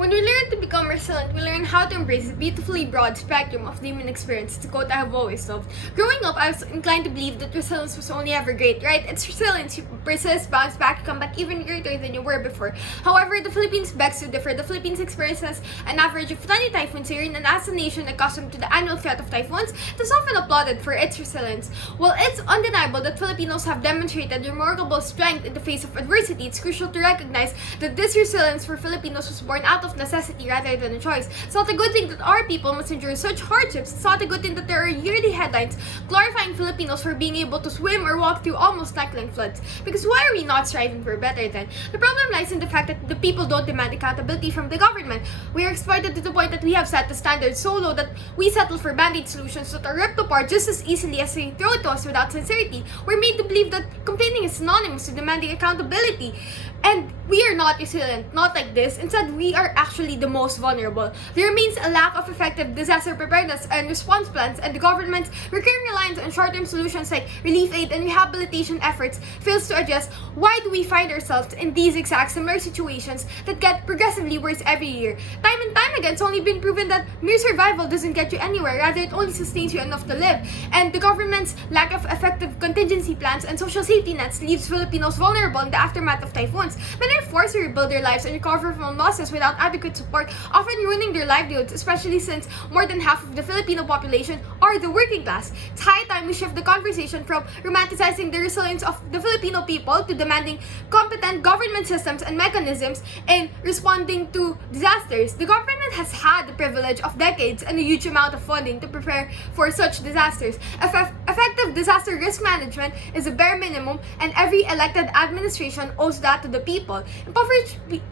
When we learn to become resilient, we learn how to embrace the beautifully broad spectrum of the human experience. It's a quote I have always loved. Growing up, I was inclined to believe that resilience was only ever great, right? It's resilience. You persist, bounce back, come back even greater than you were before. However, the Philippines begs to differ. The Philippines experiences an average of 20 typhoons a year, and as a nation accustomed to the annual threat of typhoons, it is often applauded for its resilience. While it's undeniable that Filipinos have demonstrated remarkable strength in the face of adversity, it's crucial to recognize that this resilience for Filipinos was born out of necessity rather than a choice. It's not a good thing that our people must endure such hardships. It's not a good thing that there are yearly headlines glorifying Filipinos for being able to swim or walk through almost neck-length floods. Because why are we not striving for better then? The problem lies in the fact that the people don't demand accountability from the government. We are exploited to the point that we have set the standards so low that we settle for band-aid solutions that are ripped apart just as easily as they throw it to us without sincerity. We're made to believe that complaining is synonymous to demanding accountability. And we are not resilient, not like this. Instead, we are actually the most vulnerable. There remains a lack of effective disaster preparedness and response plans, and the government's recurring reliance on short-term solutions like relief aid and rehabilitation efforts fails to address why do we find ourselves in these exact similar situations that get progressively worse every year. Time and time again, it's only been proven that mere survival doesn't get you anywhere, rather it only sustains you enough to live. And the government's lack of effective contingency plans and social safety nets leaves Filipinos vulnerable in the aftermath of typhoons. Many are forced to rebuild their lives and recover from losses without adequate support, often ruining their livelihoods, especially since more than half of the Filipino population are the working class. It's high time we shift the conversation from romanticizing the resilience of the Filipino people to demanding competent government systems and mechanisms in responding to disasters. The government has had the privilege of decades and a huge amount of funding to prepare for such disasters. Effective disaster risk management is a bare minimum, and every elected administration owes that to the people.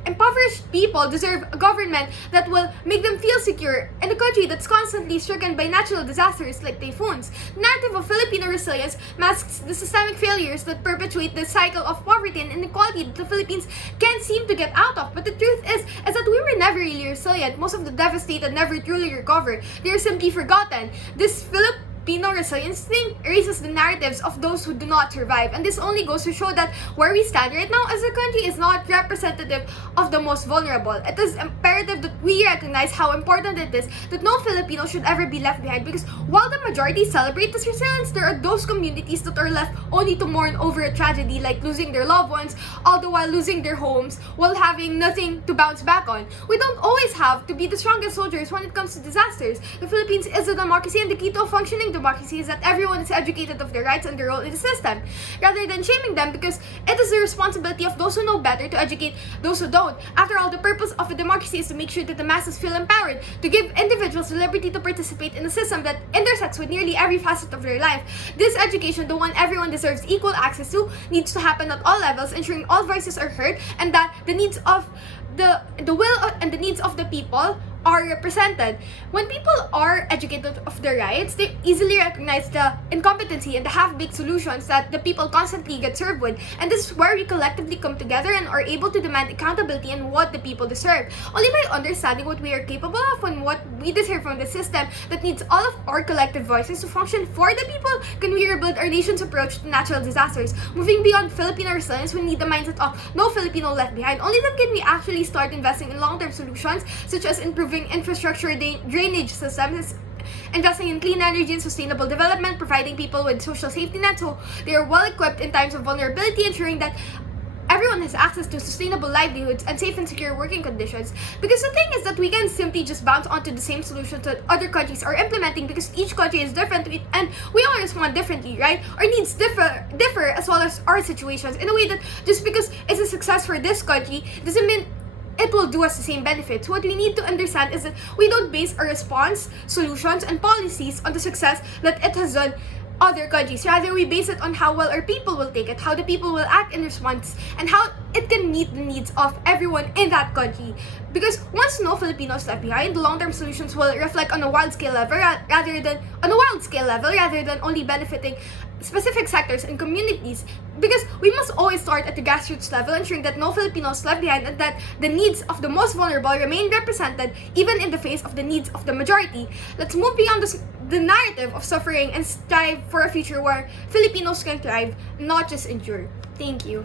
Impoverished people deserve a government that will make them feel secure in a country that's constantly stricken by natural disasters like typhoons. The narrative of Filipino resilience masks the systemic failures that perpetuate the cycle of poverty and inequality that the Philippines can't seem to get out of. But the truth is that we were never really resilient. Most of the devastated never truly recovered. They are simply forgotten. This Filipino resilience thing erases the narratives of those who do not survive, and this only goes to show that where we stand right now as a country is not representative of the most vulnerable. It is imperative that we recognize how important it is that no Filipino should ever be left behind, because while the majority celebrate this resilience, there are those communities that are left only to mourn over a tragedy like losing their loved ones, all the while losing their homes, while having nothing to bounce back on. We don't always have to be the strongest soldiers when it comes to disasters. The Philippines is a democracy, and the key to a functioning democracy is that everyone is educated of their rights and their role in the system, rather than shaming them, because it is the responsibility of those who know better to educate those who don't. After all, the purpose of a democracy is to make sure that the masses feel empowered, to give individuals the liberty to participate in a system that intersects with nearly every facet of their life. This education, the one everyone deserves equal access to, needs to happen at all levels, ensuring all voices are heard and that the needs of the will and the needs of the people are represented. When people are educated of their rights, they easily recognize the incompetency and the half-baked solutions that the people constantly get served with. And this is where we collectively come together and are able to demand accountability and what the people deserve. Only by understanding what we are capable of and what we deserve from the system that needs all of our collective voices to function for the people can we rebuild our nation's approach to natural disasters. Moving beyond Filipino resilience, we need the mindset of no Filipino left behind. Only then can we actually start investing in long-term solutions such as improving infrastructure drainage systems, investing in clean energy and sustainable development, providing people with social safety nets so they are well equipped in times of vulnerability, ensuring that everyone has access to sustainable livelihoods and safe and secure working conditions. Because the thing is that we can simply just bounce onto the same solutions that other countries are implementing, because each country is different and we all respond differently, right? Our needs differ as well as our situations, in a way that just because it's a success for this country doesn't mean it will do us the same benefits. What we need to understand is that we don't base our response, solutions, and policies on the success that it has done other countries. Rather, we base it on how well our people will take it, how the people will act in response, and how it can meet the needs of everyone in that country. Because once no Filipinos left behind, the long-term solutions will reflect on a wide-scale level rather than only benefiting specific sectors and communities. Because we must always start at the grassroots level, ensuring that no Filipinos left behind and that the needs of the most vulnerable remain represented even in the face of the needs of the majority. Let's move beyond the narrative of suffering and strive for a future where Filipinos can thrive, not just endure. Thank you.